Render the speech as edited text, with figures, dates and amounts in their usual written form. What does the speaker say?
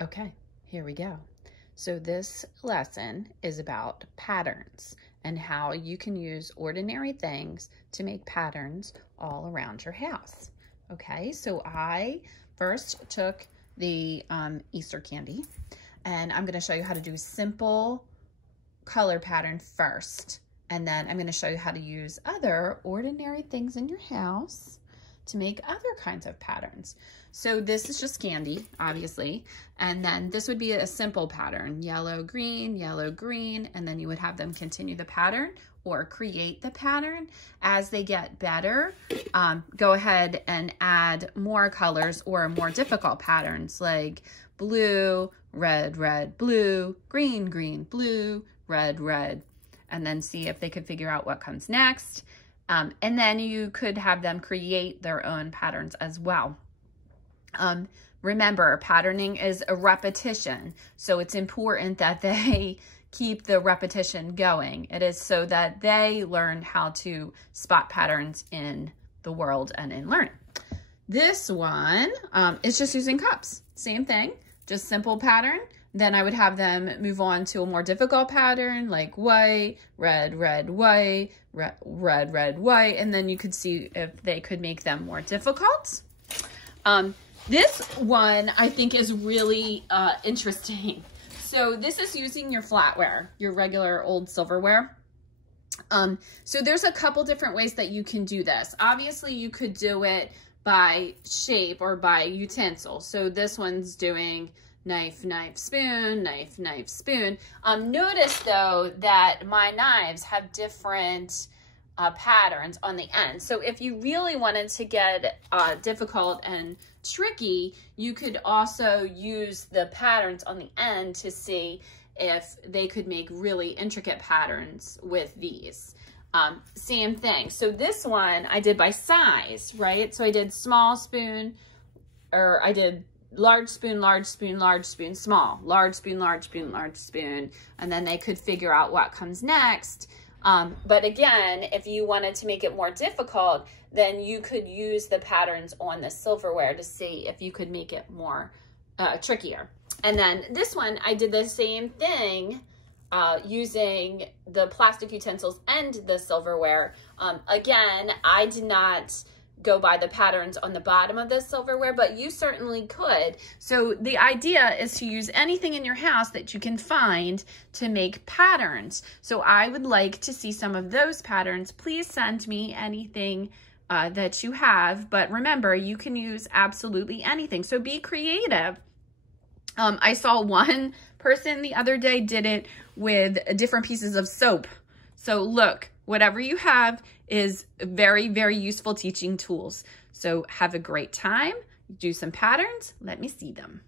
Okay, here we go. So this lesson is about patterns and how you can use ordinary things to make patterns all around your house. Okay, so I first took the Easter candy, and I'm going to show you how to do a simple color pattern first. And then I'm going to show you how to use other ordinary things in your house to make other kinds of patterns. So this is just candy, obviously. And then this would be a simple pattern, yellow, green, and then you would have them continue the pattern or create the pattern. As they get better, go ahead and add more colors or more difficult patterns like blue, red, blue, green, blue, red, and then see if they could figure out what comes next. And then you could have them create their own patterns as well. Remember, patterning is a repetition, so it's important that they keep the repetition going. It is so that they learn how to spot patterns in the world and in learning. This one is just using cups. Same thing, just simple pattern. Then I would have them move on to a more difficult pattern like white, red, white, red, white, and then you could see if they could make them more difficult. This one I think is really interesting. So this is using your flatware, your regular old silverware. So there's a couple different ways that you can do this. Obviously you could do it by shape or by utensil. So this one's doing knife, spoon, knife, spoon. Notice though that my knives have different patterns on the end. So if you really wanted to get difficult and tricky, you could also use the patterns on the end to see if they could make really intricate patterns with these. Same thing. So this one I did by size, right? So I did small spoon, or I did large spoon, small, large spoon, and then they could figure out what comes next. But again, if you wanted to make it more difficult, then you could use the patterns on the silverware to see if you could make it more trickier. And then this one, I did the same thing using the plastic utensils and the silverware. Again, I did not go by the patterns on the bottom of the silverware, but you certainly could. So the idea is to use anything in your house that you can find to make patterns. So I would like to see some of those patterns. Please send me anything that you have, but remember, you can use absolutely anything. So be creative. I saw one person the other day did it with different pieces of soap. So look, whatever you have is very, very useful teaching tools. So have a great time, do some patterns, let me see them.